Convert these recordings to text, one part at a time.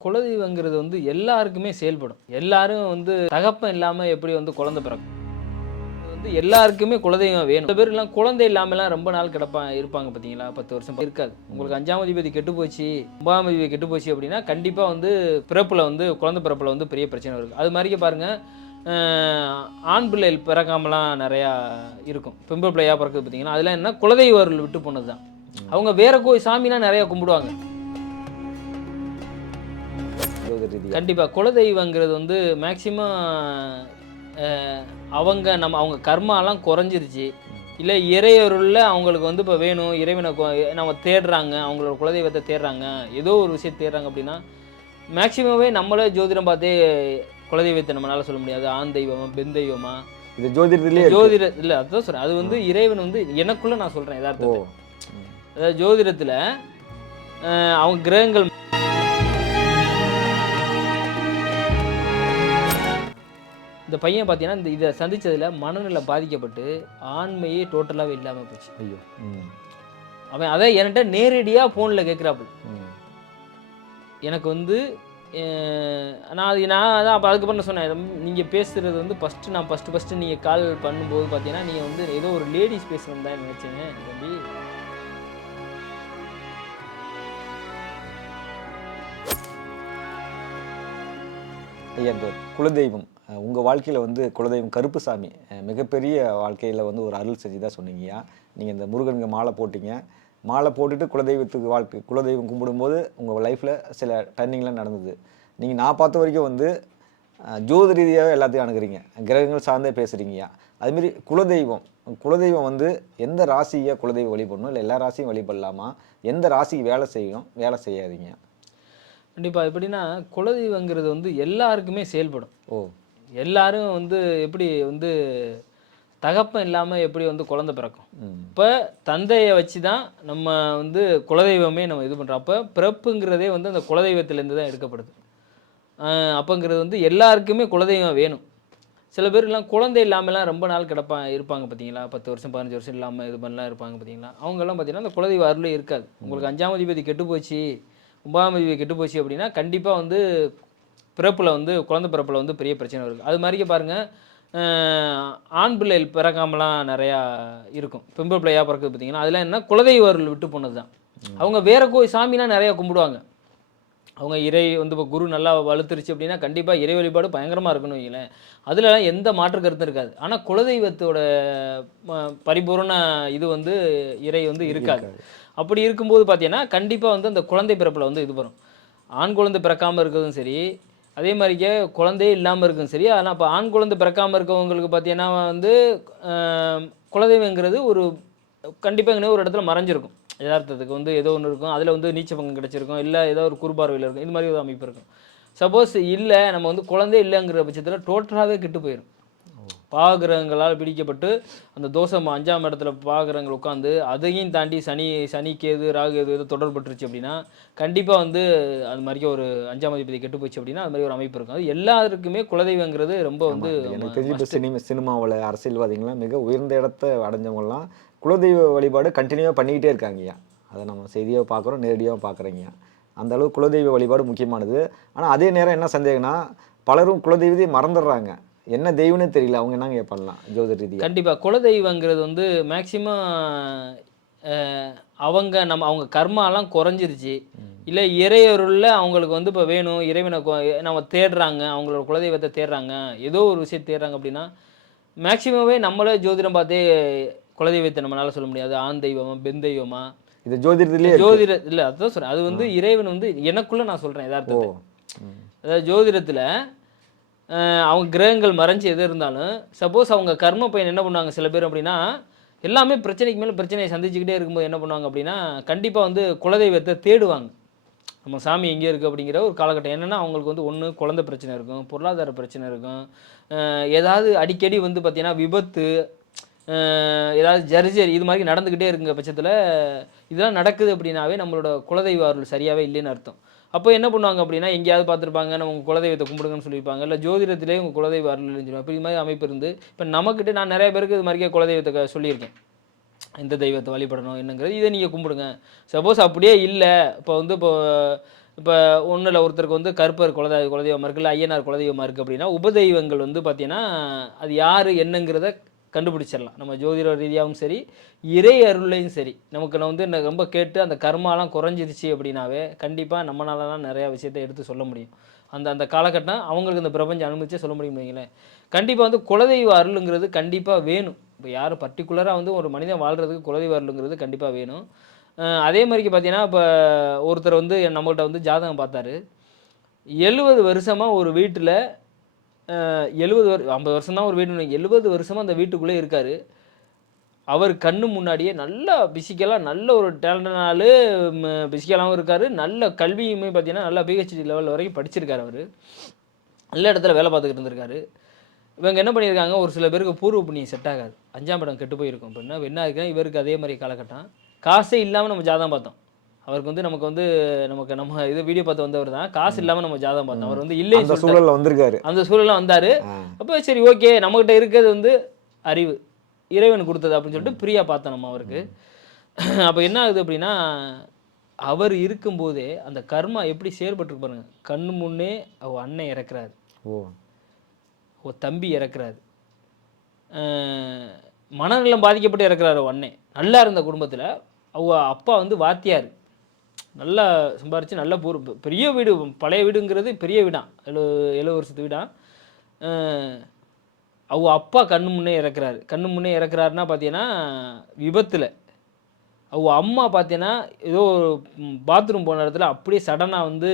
குலதெய்வங்கிறது வந்து எல்லாருக்குமே செயல்படும். எல்லாரும் வந்து தகப்பன் இல்லாம எப்படி வந்து குழந்தை பிறக்கும். அது வந்து எல்லாருக்குமே குலதெய்வம் வேணும். சில பேர்லாம் குழந்தை இல்லாமலாம் ரொம்ப நாள் இருப்பாங்க பார்த்தீங்களா? 10 வருஷம் இருக்காது. உங்களுக்கு 5ஆம் அதிபதி கெட்டு போச்சு, 9ஆம் அதிபதி கெட்டு போச்சு அப்படின்னா, கண்டிப்பா வந்து பிறப்புல வந்து குழந்தை பிறப்புல வந்து பெரிய பிரச்சனை வரும். அது மாரியே பாருங்க, அ ஆண் பிள்ளைகள் பிறக்காமலாம் நெறையா இருக்கும். பெம்பள பிள்ளையா பிறக்குது பார்த்தீங்கன்னா, அதெல்லாம் என்னன்னா குலதெய்வ அருள் விட்டு போனது தான். அவங்க வேற சாமிலாம் நெறையா கும்பிடுவாங்க. ஜோதிட ரீதியா. கண்டிப்பா. குலதெய்வங்கிறது வந்து மேக்ஸிமம் அ அவங்க கர்மாலாம் குறைஞ்சிருச்சு. இல்ல இறையருள்ல அவங்களுக்கு வந்து இப்ப வேணும், இறைவன நம்ம தேடுறாங்க, அவங்களோட குலதெய்வத்த தேடுறாங்க, ஏதோ ஒரு விஷயத்த தேடுறாங்க அப்படின்னா, மேக்ஸிமமே நம்மளே ஜோதிடம் பார்த்தே குலதெய்வத்த நம்மளால சொல்ல முடியாது. ஆண் தெய்வமா, பெண் தெய்வமா, இது ஜோதிடத்திலேயே இருக்கு. இல்ல அதான் சொல்றேன். அது வந்து இறைவன் வந்து எனக்குள்ள நான் சொல்றேன் ஓ! எதார்த்தத்த. ம். அதாவது ஜோதிடத்துல அவங்க கிரகங்கள் இந்த பையன் பார்த்தீங்கன்னா, இத சந்திச்சதுல மனநிலை பாதிக்கப்பட்டு, ஆண்மையே டோட்டலாவே இல்லாம போச்சு. ஐயோ! ம். அவன் அத என்ட்ட நேரடியா ஃபோன்ல கேட்கிறாப்புல. ம். எனக்கு வந்து அ நான் அதான் அப்ப அதுக்கப்புறம் நான் சொன்னேன். நீங்க பேசுறது வந்து ஃபர்ஸ்ட்டு நீங்க கால் பண்ணும்போது பார்த்தீங்கன்னா, நீங்க வந்து ஏதோ ஒரு லேடீஸ் பேசுறன்னு தான் நெனச்சேன் தம்பி. ஐயா, இந்த குலதெய்வம் உங்க வாழ்க்கையில வந்து குலதெய்வம் கருப்புசாமி மிகப்பெரிய வாழ்க்கையில வந்து ஒரு அருள் செஞ்சதா சொன்னீங்கய்யா. நீங்க இந்த முருகனுக்கு மாலை போட்டீங்க. மாலை போட்டுட்டு குலதெய்வத்துக்கு குலதெய்வம் கும்பிடும்போது உங்க லைஃப்ல சில டர்னிங்லாம் நடந்தது. நீங்க நான் பார்த்த வரைக்கும் வந்து ஜோதிட ரீதியாவே எல்லாத்தையும் அணுகுறீங்க. கிரகங்கள் சார்ந்தே பேசுறீங்கய்யா. அதுமாரி குலதெய்வம் வந்து எந்த ராசிய குலதெய்வம் வழிபடணும்? இல்ல எல்லா ராசியும் வழிபடலாமா? எந்த ராசிக்கு வேலை செய்யும்? வேலை செய்யாதீங்க? கண்டிப்பா. எப்படின்னா, குலதெய்வங்கிறது வந்து எல்லாருக்குமே செயல்படும். ஓ! எல்லாரும் வந்து எப்படி வந்து தகப்பன் இல்லாம எப்படி வந்து குழந்தை பிறக்கும். ம். இப்ப தந்தைய வச்சு தான் நம்ம வந்து குலதெய்வமே நம்ம இது பண்றோம். அப்ப பிறப்புங்கிறதே வந்து அந்த குலதெய்வத்திலேருந்து தான் எடுக்கப்படுது. அ அப்பங்கிறது வந்து எல்லாருக்குமே குலதெய்வம் வேணும். சில பேர்லாம் குழந்தை இல்லாமலாம் ரொம்ப நாள் இருப்பாங்க பார்த்தீங்களா? 10 வருஷம், 15 வருஷம் இல்லாம இது பண்ணலாம் இருப்பாங்க பார்த்தீங்களா? அவங்கலாம் பார்த்தீங்கன்னா, அந்த குலதெய்வ அருளே இருக்காது. உங்களுக்கு 5ஆம் அதிபதி கெட்டு போச்சு, 9ஆம் அதிபதி கெட்டு போச்சு அப்படின்னா, கண்டிப்பா வந்து பிறப்புல வந்து குழந்தை பிறப்புல வந்து பெரிய பிரச்சனை வரும். அது மாரியே பாருங்க, அ ஆண் பிள்ளைகள் பிறக்காமலாம் நெறையா இருக்கும். பெம்பள பிள்ளையா பிறக்குது பார்த்தீங்கன்னா, அதெல்லாம் என்னன்னா குலதெய்வ அருள் விட்டு போனது தான். அவங்க வேற சாமிலாம் நெறையா கும்பிடுவாங்க. அவங்க இறை வந்து இப்போ குரு நல்லா வலுத்துருச்சு அப்படின்னா, கண்டிப்பா இறை வழிபாடு பயங்கரமா இருக்குன்னு வையுங்களேன். அதுலலாம் எந்த மாற்று கருத்தும் இருக்காது. ஆனா குலதெய்வத்தோட பரிபூரண இது வந்து இறை வந்து இருக்காது. இருக்காது. அப்படி இருக்கும்போது பார்த்தீங்கன்னா, கண்டிப்பா வந்து அந்த குழந்தை பிறப்புல வந்து இது வரும். ஆண் குழந்தை பிறக்காம இருக்கிறதும் சரி, அதே மாரியே குழந்தையே இல்லாம இருக்கிறதும் சரி. ஆனா அப்ப ஆண் குழந்தை பிறக்காம இருக்கவங்களுக்கு பார்த்தீங்கன்னா வந்து, அ குலதெய்வங்கிறது ஒரு கண்டிப்பா எங்கேயோ ஒரு இடத்துல மறைஞ்சிருக்கும். எதார்த்தத்துக்கு வந்து ஏதோ ஒண்ணு இருக்கும். அதில வந்து நீச்ச பங்கு கிடைச்சிருக்கும். இல்ல ஏதோ ஒரு குறுபார்வையில இருக்கும். இது மாரி ஒரு அமைப்பு இருக்கும். சப்போஸ் இல்ல நம்ம வந்து குழந்தையே இல்லங்கிற பட்சத்தில டோட்டலாவே கெட்டு போயிரும். பாவகிரகங்களால் பிடிக்கப்பட்டு, அந்த தோஷம் 5ஆம் இடத்துல பாவகிரகங்கள் உட்கார்ந்து, அதையும் தாண்டி சனி, கேது, ராகு கேது ஏதோ தொடர்பட்டுருச்சு அப்படின்னா, கண்டிப்பா வந்து அது மாரியே ஒரு 5ஆம் அதிபதி கெட்டு போச்சு அப்படின்னா, அது மாரி ஒரு அமைப்பு இருக்கும். அது எல்லாருக்குமே குலதெய்வங்கிறது ரொம்ப வந்து ஆமாங்க. எனக்கு தெரிஞ்சு இப்ப மஸ்ட்டு. சினிமாவுல அரசியல்வாதிகள்லாம் மிக உயர்ந்த இடத்த அடைஞ்சவங்கலாம் குலதெய்வ வழிபாடு கன்டினியூவா பண்ணிக்கிட்டே இருக்காங்கய்யா. அத நம்ம செய்தியா பார்க்குறோம், நேரடியாவும் பார்க்குறேங்கய்யா. அந்த அளவு குலதெய்வ வழிபாடு முக்கியமானது. ஆனா அதே நேரம் என்ன சந்தேகம்னா, பலரும் குலதெய்வத்தையே மறந்துடுறாங்க. என்ன தெய்வம்னே தெரியல. அவங்க என்னங்க பண்ணலாம் ஜோதிட ரீதியா? கண்டிப்பா. குலதெய்வங்கிறது வந்து மேக்ஸிமம் அ அவங்க கர்மாலாம் குறைஞ்சிருச்சு. இல்ல இறையருள்ல அவங்களுக்கு வந்து இப்ப வேணும், இறைவன நம்ம தேடுறாங்க, அவங்களோட குலதெய்வத்த தேடுறாங்க, ஏதோ ஒரு விஷயத்த தேடுறாங்க அப்படின்னா, மேக்ஸிமமே நம்மளே ஜோதிடம் பார்த்தே குலதெய்வத்த நம்மளால சொல்ல முடியாது. ஆண் தெய்வமா, பெண் தெய்வமா, இது ஜோதிடத்திலேயே இருக்கு. இல்ல அதான் சொல்றேன். அது வந்து இறைவன் வந்து எனக்குள்ள நான் சொல்றேன் ஓ! எதார்த்தத்த. ம். அதாவது ஜோதிடத்துல அவங்க கிரகங்கள் மறைஞ்சு எது இருந்தாலும், சப்போஸ் அவங்க கர்ம பயன் என்ன பண்ணுவாங்க சில பேர் அப்படின்னா, எல்லாமே பிரச்சனைக்கு மேல பிரச்சனைய சந்திச்சுக்கிட்டே இருக்கும்போது என்ன பண்ணுவாங்க அப்படின்னா, கண்டிப்பா வந்து குலதெய்வத்த தேடுவாங்க. நம்ம சாமி எங்கே இருக்கு அப்படிங்கிற ஒரு காலகட்டம். என்னன்னா, அவங்களுக்கு வந்து ஒண்ணு குழந்தை பிரச்சனை இருக்கும், பொருளாதார பிரச்சனை இருக்கும். ஏதாவது அடிக்கடி வந்து பார்த்தீங்கன்னா, விபத்து, ஏதாவது ஜர்ஜரி இது மாரி நடந்துக்கிட்டே இருக்குங்க பட்சத்தில, இதெல்லாம் நடக்குது அப்படின்னாவே நம்மளோட குலதெய்வ அருள் சரியாவே இல்லைன்னு அர்த்தம். அப்போ என்ன பண்ணுவாங்க அப்படின்னா, எங்கேயாவது பார்த்துருப்பாங்க, நம்ம உங்க குலதெய்வத்த கும்பிடுங்கன்னு சொல்லியிருப்பாங்க. இல்ல ஜோதிடத்திலேயே உங்க குலதெய்வ அருள் இல்லைன்னு சொல்லுவாங்க. இப்ப இது மாரி அமைப்பு இருந்து, இப்ப நம்மகிட்ட நான் நெறைய பேருக்கு இது மாரியே குலதெய்வத்த சொல்லியிருக்கேன். இந்த தெய்வத்த வழிபடணும் என்னங்கிறது, இத நீங்க கும்பிடுங்க. சப்போஸ் அப்படியே இல்ல, இப்போ இப்போ ஒன்றில் ஒருத்தருக்கு வந்து கருப்பர் குலதெய்வமாக இருக்குது, இல்லை ஐயனார் குலதெய்வமாக இருக்குது அப்படின்னா உபதெய்வங்கள் வந்து பார்த்தீங்கன்னா அது யார் என்னங்கிறத கண்டுபிடிச்சிடலாம். நம்ம ஜோதிட ரீதியாகவும் சரி, இறை அருளையும் சரி, நமக்கு நான் வந்து ரொம்ப கேட்டு அந்த கர்மாலாம் குறைஞ்சிருச்சு அப்படின்னாவே கண்டிப்பாக நம்மளால தான் நிறையா விஷயத்தை எடுத்து சொல்ல முடியும். அந்த அந்த காலகட்டம் அவங்களுக்கு இந்த பிரபஞ்சம் அனுமதிச்சே சொல்ல முடியும் வைங்களேன். கண்டிப்பாக வந்து குலதெய்வ அருளுங்கிறது கண்டிப்பாக வேணும். இப்போ யாரும் பர்டிகுலராக வந்து ஒரு மனிதன் வாழ்கிறதுக்கு குலதெய்வ அருளுங்கிறது கண்டிப்பாக வேணும். அதே மாதிரிக்கு பார்த்தீங்கன்னா, இப்போ ஒருத்தர் வந்து நம்மகிட்ட வந்து ஜாதகம் பார்த்தாரு. 70 வருஷமா ஒரு வீட்டில் 50 வருஷம் தான் ஒரு வீடு, 70 வருஷமா அந்த வீட்டுக்குள்ளே இருக்காரு. அவர் கண்ணு முன்னாடியே நல்லா பிசிக்கலாக நல்ல ஒரு டேலண்டான ஆளு, பிசிக்கலாகவும் இருக்காரு. நல்ல கல்வியுமே பார்த்தீங்கன்னா, நல்லா பிஹெச்டி லெவல் வரைக்கும் படிச்சிருக்காரு அவரு. நல்ல இடத்துல வேலை பார்த்துக்கிட்டு இருந்திருக்காரு. இவங்க என்ன பண்ணியிருக்காங்க, ஒரு சில பேருக்கு பூர்வ புண்ணியம் செட் ஆகாது. 5ஆம் இடம் கெட்டு போயிருக்கும் அப்படின்னா, என்ன இருக்குன்னா இவருக்கு அதே மாதிரி காலகட்டம். காசே இல்லாமல் நம்ம ஜாதகம் பார்த்தோம். அவருக்கு வந்து நம்ம இது வீடியோ பார்த்து வந்தவர் தான். காசு இல்லாமல் நம்ம ஜாதகம் பார்த்தோம். அவர் வந்து இல்லைன்னு அந்த சொல்லிட்டாரு. சூழல்ல வந்திருக்காரு. அந்த சூழல்ல வந்தாரு. அப்போ சரி ஓகே, நம்மகிட்ட இருக்கிறது வந்து அறிவு, இறைவன் கொடுத்தது அப்படின்னு சொல்லிட்டு ஃப்ரீயா பார்த்தோம் நம்ம அவருக்கு. அப்போ என்ன ஆகுது அப்படின்னா, அவர் இருக்கும்போதே அந்த கர்மா எப்படி செயல்பட்டுருக்கு பாருங்க. கண்ணு முன்னே அவ அண்ணன் இறக்குறாரு, ஓ அவ தம்பி இறக்குறாரு, மனநலம் பாதிக்கப்பட்டு இறக்குறாரு அவ அண்ணன். நல்லா இருந்த குடும்பத்தில் அவ அப்பா வந்து வாத்தியார், நல்லா சம்பாரித்து நல்ல பெரிய வீடு, பழைய வீடுங்கிறது பெரிய வீடான், 70 வருஷத்து வீடான். அவ அப்பா கண்ணு முன்னே இறக்குறாரு. கண்ணு முன்னே இறக்குறாருன்னா பார்த்தீங்கன்னா விபத்தில். அவ அம்மா பார்த்தீங்கன்னா ஏதோ ஒரு பாத்ரூம் போன இடத்துல அப்படியே சடனாக வந்து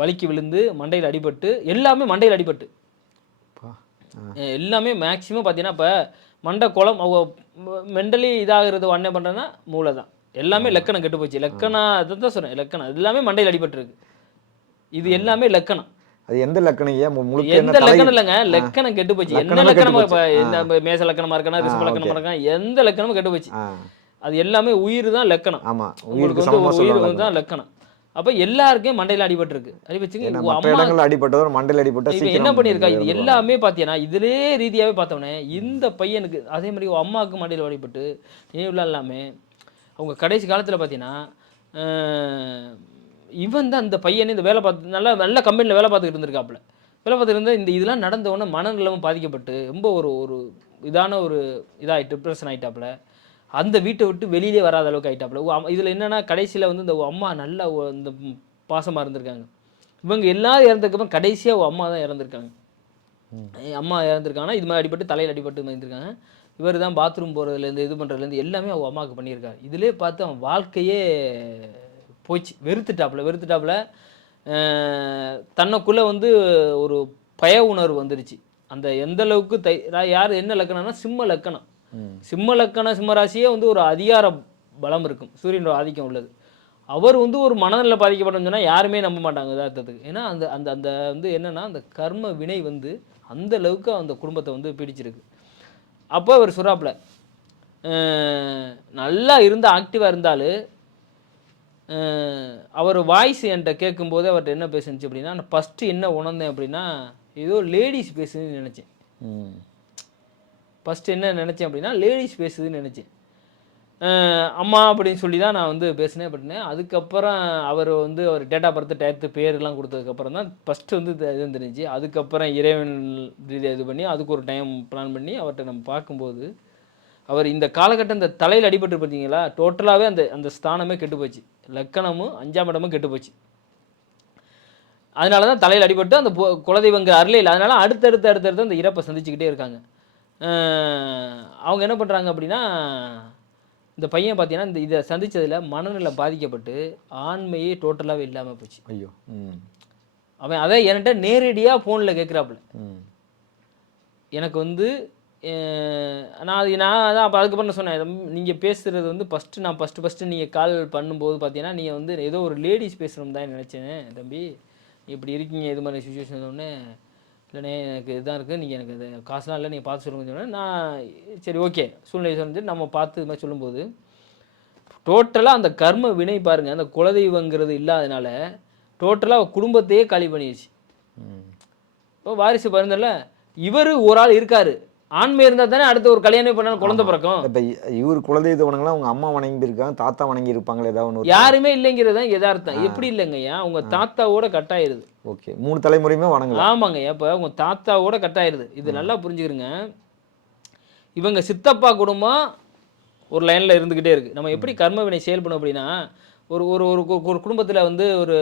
வலிக்கு விழுந்து மண்டையில் அடிபட்டு, எல்லாமே மண்டையில் அடிபட்டு, எல்லாமே மேக்ஸிமம் பார்த்தீங்கன்னா இப்போ மண்டை குளம் அவ மென்டலி இதாகிறது அண்ணன் பண்ணுறேன்னா மூளை தான். எல்லாமே லக்கணம் கெட்டு போச்சு. லக்கணம் அதை தான் சொல்கிறேன், லக்கணம் அது எல்லாமே மண்டையில் அடிபட்டுருக்கு. இது எல்லாமே லக்கணம். அது எந்த லக்கணம்? எந்த லக்கணம் இல்லைங்க, லக்கணம் கெட்டு போச்சு. என்ன லக்கணமா இப்போ இந்த மேச லக்கணமா இருக்கணும், ரிஷப லக்கணமா இருக்கணும், எந்த லக்கணமும் கெட்டு போச்சு. அது எல்லாமே உயிர் தான் லக்கணம். உங்களுக்கு வந்து ஒரு உயிர் தான் லக்கணம். அப்போ எல்லாருக்கும் மண்டையில் அடிபட்டுருக்கு. அடிபட்டுங்க அடிபட்டவர் மண்டையில் அடிபட்ட என்ன பண்ணியிருக்கா, இது எல்லாமே பார்த்தீங்கன்னா இதிலே ரீதியாகவே பார்த்தோன்னே இந்த பையனுக்கு அதே மாதிரி அம்மாவுக்கு மண்டையில் அடிபட்டு நினைவுலாம் எல்லாமே அவங்க கடைசி காலத்தில் பார்த்தீங்கன்னா இவன் தான் அந்த பையனே இந்த வேலை பார்த்து நல்ல நல்ல கம்பெனியில் வேலை பார்த்துக்கிட்டு இருந்திருக்காப்புல. வேலை பார்த்துட்டு இருந்தால் இந்த இதெல்லாம் நடந்தவொடனே மனநிலைமை பாதிக்கப்பட்டு ரொம்ப ஒரு இதான ஒரு இதாகிட்டு டிப்ரெஷன் ஆகிட்டாப்புல. அந்த வீட்டை விட்டு வெளியிலே வராத அளவுக்கு ஆகிட்டாப்புல. இதில் என்னென்னா கடைசியில் வந்து இந்த அம்மா நல்லா இந்த பாசமாக இருந்திருக்காங்க. இவங்க எல்லாரும் இறந்ததுக்கப்புறம் கடைசியாக அம்மா தான் இறந்துருக்காங்க. அம்மா இறந்துருக்காங்கன்னா இது மாதிரி அடிபட்டு தலையில் அடிபட்டு இருந்திருக்காங்க. இவர் தான் பாத்ரூம் போகிறதுலேருந்து இது பண்ணுறதுலேருந்து எல்லாமே அவங்க அம்மாவுக்கு பண்ணியிருக்காரு. இதிலே பார்த்து அவன் வாழ்க்கையே போச்சு. வெறுத்துட்டாப்புல தன்னைக்குள்ளே வந்து ஒரு பய உணர்வு வந்துருச்சு. அந்த எந்த அளவுக்கு யார் என்ன லக்கணம்னா சிம்ம லக்கணம். சிம்ம லக்கணம் சிம்ம ராசியே வந்து ஒரு அதிகார பலம் இருக்கும், சூரியனோட ஆதிக்கம் உள்ளது. அவர் வந்து ஒரு மனநல பாதிக்கப்பட்டோம்னு சொன்னால் யாருமே நம்ப மாட்டாங்க யதார்த்தத்துக்கு. ஏன்னா அந்த அந்த அந்த வந்து என்னென்னா அந்த கர்ம வினை வந்து அந்த அளவுக்கு அந்த குடும்பத்தை வந்து பிடிச்சிருக்கு. அப்போ அவர் சொல்கிறாப்புல நல்லா இருந்து ஆக்டிவாக இருந்தாலும் அவர் வாய்ஸ் என்கிட்ட கேட்கும்போது அவர்கிட்ட என்ன பேசுனுச்சு அப்படின்னா, நான் ஃபஸ்ட்டு என்ன உணர்ந்தேன் அப்படின்னா ஏதோ லேடிஸ் பேசுதுன்னு நினச்சேன். ஃபஸ்ட்டு என்ன நினச்சேன் அப்படின்னா லேடிஸ் பேசுதுன்னு நினச்சேன். அம்மா அப்படின்னு சொல்லி தான் நான் வந்து பேசினேன் அப்படின்னேன். அதுக்கப்புறம் அவர் வந்து அவர் டேட்டா பர்த்து டயத்து பேர்லாம் கொடுத்ததுக்கப்புறம் தான் ஃபஸ்ட்டு வந்து இது தெரிஞ்சு. அதுக்கப்புறம் இறைவன் ரீதியாக இது பண்ணி அதுக்கு ஒரு டைம் பிளான் பண்ணி அவர்கிட்ட நம்ம பார்க்கும்போது அவர் இந்த காலகட்டம் இந்த தலையில் அடிபட்டு பார்த்தீங்களா, டோட்டலாகவே அந்த அந்த ஸ்தானமே கெட்டு போச்சு. லக்கணமும் 5ஆம் இடமும் கெட்டு போச்சு. அதனால தான் தலையில் அடிபட்டு அந்த குலதெய்வங்கிற அருளே இல்லை. அதனால அடுத்தடுத்து அந்த இறப்பை சந்திச்சுக்கிட்டே இருக்காங்க. அவங்க என்ன பண்ணுறாங்க அப்படின்னா, இந்த பையன் பார்த்தீங்கன்னா இந்த இதை சந்தித்ததில் மனநிலை பாதிக்கப்பட்டு ஆண்மையே டோட்டலாகவே இல்லாமல் போச்சு. ஐயோ, அவன் அதை என்கிட்ட நேரடியாக ஃபோனில் கேட்குறாப்புல. எனக்கு வந்து நான் அதான் அப்போ அதுக்கப்புறம் நான் சொன்னேன், நீங்கள் பேசுகிறது வந்து ஃபஸ்ட்டு நீங்கள் கால் பண்ணும்போது பார்த்தீங்கன்னா நீங்கள் வந்து ஏதோ ஒரு லேடிஸ் பேசுகிறோம் தான் நினச்சேன் தம்பி, இப்படி இருக்கீங்க இது மாதிரி சுச்சுவேஷன் ஒன்று இல்லைண்ணே எனக்கு இதுதான் இருக்குது, நீங்கள் எனக்கு இது காசுலாம் இல்லை நீங்கள் பார்த்து சொல்லுங்கன்னு சொன்னேன். நான் சரி ஓகே சூழ்நிலை சொல்லிட்டு நம்ம பார்த்து இது மாதிரி சொல்லும்போது டோட்டலாக அந்த கர்ம வினை பாருங்கள், அந்த குலதெய்வங்கிறது இல்லாதனால டோட்டலாக குடும்பத்தையே காலி பண்ணிடுச்சு. இப்போ வாரிசு பாருந்தல இவர் ஒரு ஆள் இருக்கார், ஆண்மை இருந்தா தானே அடுத்து ஒரு கல்யாணம் பண்ணாலும் குழந்தை பிறக்கும். இப்போ இவர் குலதெய்வத்தை வணங்கலாம், அவங்க அம்மா வணங்கி இருக்காங்க, தாத்தா வணங்கி இருப்பாங்களே ஏதாவது ஒன்று. யாருமே இல்லைங்கிறது தான் யதார்த்தம். எப்படி இல்லைங்கய்யா, உங்க தாத்தாவோட கட் ஆயிருது. ஓகே, 3 தலைமுறையுமே வணங்கலாம். ஆமாங்கய்யா, இப்போ உங்க தாத்தாவோட கட் ஆயிருது. இது நல்லா புரிஞ்சுக்கிறங்க. இவங்க சித்தப்பா குடும்பம் ஒரு லைன்ல இருந்துகிட்டே இருக்கு. நம்ம எப்படி கர்ம வினை செயல்படும் அப்படின்னா, ஒரு ஒரு ஒரு ஒரு குடும்பத்துல வந்து ஒரு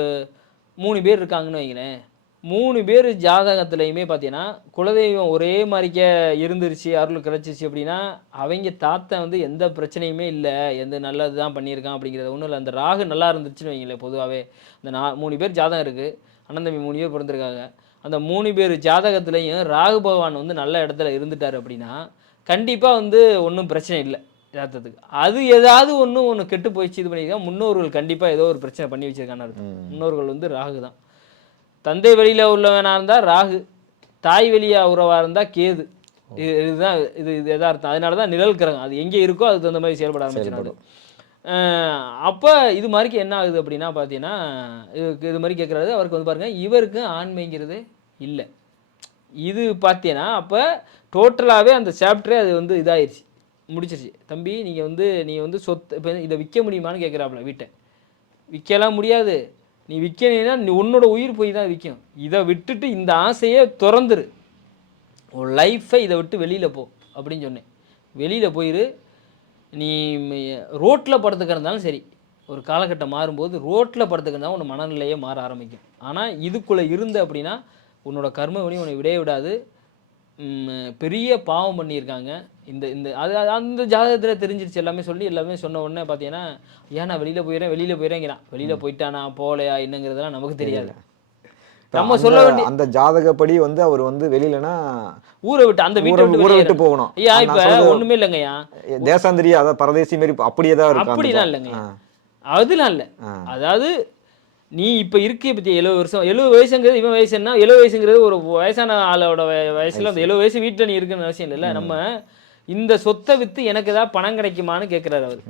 3 பேர் இருக்காங்கன்னு வைங்களேன். 3 பேர் ஜாதகத்திலயுமே பார்த்தீங்கன்னா, குலதெய்வம் ஒரே மாரிக்கே இருந்துருச்சு, அருள் கிடைச்சிருச்சு அப்படின்னா, அவைங்க தாத்தா வந்து எந்த பிரச்சனையுமே இல்ல, எந்த நல்லது தான் பண்ணியிருக்கான் அப்படிங்கிறது ஒண்ணும் இல்ல. அந்த ராகு நல்லா இருந்துச்சுன்னு வைங்களேன், பொதுவாவே. இந்த 3 பேர் ஜாதகம் இருக்கு. அண்ணன் தம்பி 3 பேர் பிறந்திருக்காங்க. அந்த 3 பேர் ஜாதகத்திலயும் ராகு பகவான் வந்து நல்ல இடத்துல இருந்துட்டாரு அப்படின்னா, கண்டிப்பா வந்து ஒண்ணும் பிரச்சனை இல்ல யதார்த்தத்துக்கு. அது ஏதாவது ஒண்ணு கெட்டு போயிடுச்சு, இது பண்ணியிருக்கான், முன்னோர்கள் கண்டிப்பா ஏதோ ஒரு பிரச்சனை பண்ணி வச்சிருக்கான்னு அர்த்தம். முன்னோர்கள் வந்து ராகு தான். தந்தை வழியில உள்ளவனா இருந்தா ராகு, தாய் வழியா உறவா இருந்தா கேது. இதுதான் இது இது யதார்த்தம். அதனால தான் நிழல் கிரகம் அது எங்கே இருக்கோ அதுக்கு தகுந்த மாதிரி செயல்பட ஆரம்பிச்சிடும். அப்போ இது மாதிரிக்கு என்ன ஆகுது அப்படின்னா பார்த்தீங்கன்னா, இது மாதிரி கேட்குறாரு. அவருக்கு வந்து பாருங்க, இவருக்கு ஆண்மைங்கிறது இல்லை. இது பார்த்தீங்கன்னா அப்போ டோட்டலாகவே அந்த சாப்டரே அது வந்து இதாயிருச்சு, முடிச்சிருச்சு. தம்பி நீங்கள் வந்து சொத்து இப்போ இதை விற்க முடியுமான்னு கேட்குறாப்புல வீட்டை. விற்கலாம் முடியாது. நீ விற்கணுன்னா நீ உன்னோட உயிர் போய் தான் விற்கும். இதை விட்டுட்டு இந்த ஆசையை திறந்துரு, உன் லைஃப்பை இதை விட்டு வெளியில் போ அப்படின்னு சொன்னேன். வெளியில் போயிரு. நீ ரோட்டில் படுத்துக்கிறதாலும் சரி, ஒரு காலகட்டம் மாறும்போது ரோட்டில் படுத்துக்கிறதா உன் மனநிலையே மாற ஆரம்பிக்கும். ஆனால் இதுக்குள்ளே இருந்த அப்படின்னா உன்னோட கர்ம வினை உன்னை விடவே விடாது. பெரிய பாவம் பண்ணியிருக்காங்க. இந்த இந்த அது அந்த ஜாதகத்தில் தெரிஞ்சிருச்சு எல்லாமே. எல்லாமே சொன்ன உடனே பார்த்தீங்கன்னா, ஏன் நான் வெளியில் போயிடுறேங்கிறான். வெளியில் போயிட்டானா போகலையா என்னங்கிறதெல்லாம் நமக்கு தெரியாது. நம்ம சொல்ல வேண்டிய அந்த ஜாதகப்படி வந்து அவர் வந்து வெளியிலனா ஊரை விட்டு அந்த ஊரை விட்டு போகணும். ஐயா இப்போ ஒன்றுமே இல்லைங்கய்யா, தேசாந்திரியா அதாவது பரதேசி மாரி அப்படியே தான் இருக்கும். அப்படிலாம் இல்லைங்கய்யா, அதெல்லாம் இல்லை. அதாவது நீ இப்போ இருக்க பற்றி 70 வருஷம், 70 வயசுங்கிறது இவன் வயசுன்னா 70 வயசுங்கிறது ஒரு வயசான ஆளோட வயசுல அந்த 70 வயசு வீட்டில் நீ இருக்குன்னு அவசியம் இல்லைல்ல. நம்ம இந்த சொத்தை விற்று எனக்கு ஏதாவது பணம் கிடைக்குமான்னு கேட்குறாரு அவர்.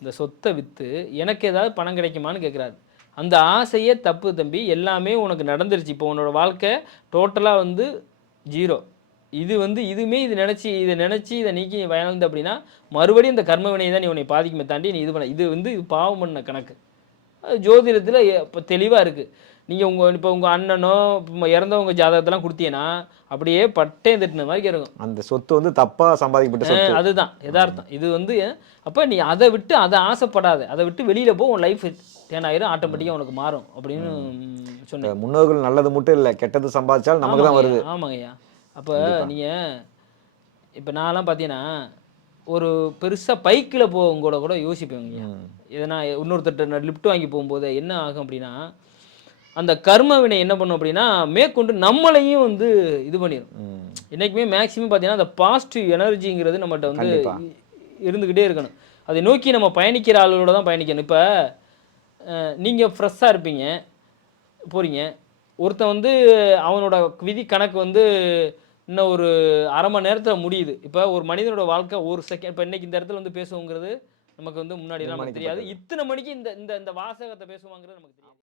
இந்த சொத்தை விற்று எனக்கு ஏதாவது பணம் கிடைக்குமான்னு கேட்குறாரு. அந்த ஆசையே தப்பு தம்பி. எல்லாமே உனக்கு நடந்துருச்சு. இப்போ உன்னோட வாழ்க்கை டோட்டலாக வந்து 0. இது வந்து இதை நினச்சி இதை நீக்கி வாழ்ந்து அப்படின்னா மறுபடியும் இந்த கர்ம வினை தான் நீ உன்னை பாதிக்குமே தாண்டி நீ இது பண்ண. இது வந்து பாவம் பண்ண கணக்கு. ஜோதிடத்தில் இப்போ தெளிவாக இருக்குது. நீங்கள் இப்போ உங்கள் அண்ணனோ இறந்தவங்க ஜாதகத்தெல்லாம் கொடுத்தீங்கன்னா அப்படியே பட்டையும் தட்டின மாதிரி இருக்கும். அந்த சொத்து வந்து தப்பாக சம்பாதிக்கப்பட்ட சொத்து. அதுதான் யதார்த்தம். இது வந்து அப்போ நீ அதை விட்டு அதை ஆசைப்படாத, அதை விட்டு வெளியில் போ, உன் லைஃப் 10,000 ஆட்டோமேட்டிக்காக உனக்கு மாறும் அப்படின்னு சொன்னேன். முன்னோர்கள் நல்லது மட்டும் இல்லை, கெட்டது சம்பாதிச்சால் நமக்கு தான் வருது. ஆமாங்கய்யா. அப்போ நீங்கள் இப்போ நான்லாம் பார்த்தீங்கன்னா ஒரு பெருசாக பைக்கில் போக கூட யோசிப்பேங்க. இதை நான் இன்னொருத்தட்ட லிஃப்ட் வாங்கி போகும்போது என்ன ஆகும் அப்படின்னா, அந்த கர்ம வினை என்ன பண்ணும் அப்படின்னா மேற்கொண்டு நம்மளையும் வந்து இது பண்ணிடும். என்றைக்குமே மேக்ஸிமம் பார்த்தீங்கன்னா அந்த பாசிட்டிவ் எனர்ஜிங்கிறது நம்மகிட்ட வந்து இருந்துக்கிட்டே இருக்கணும். அதை நோக்கி நம்ம பயணிக்கிற ஆளோட தான் பயணிக்கணும். இப்போ நீங்கள் ஃப்ரெஷ்ஷாக இருப்பீங்க, போகிறீங்க. ஒருத்தன் வந்து அவனோட விதி கணக்கு வந்து இன்னும் ஒரு அரை மணி நேரத்தில் முடியுது. இப்போ ஒரு மனிதனோட வாழ்க்கை ஒரு செகண்ட், இப்போ இன்னைக்கு இந்த இடத்துல வந்து பேசுவோங்கிறது நமக்கு வந்து முன்னாடிலாம் நமக்கு தெரியாது. இத்தனை மணிக்கு இந்த இந்த வாசகத்தை பேசுவாங்கிறது நமக்கு தெரியாது.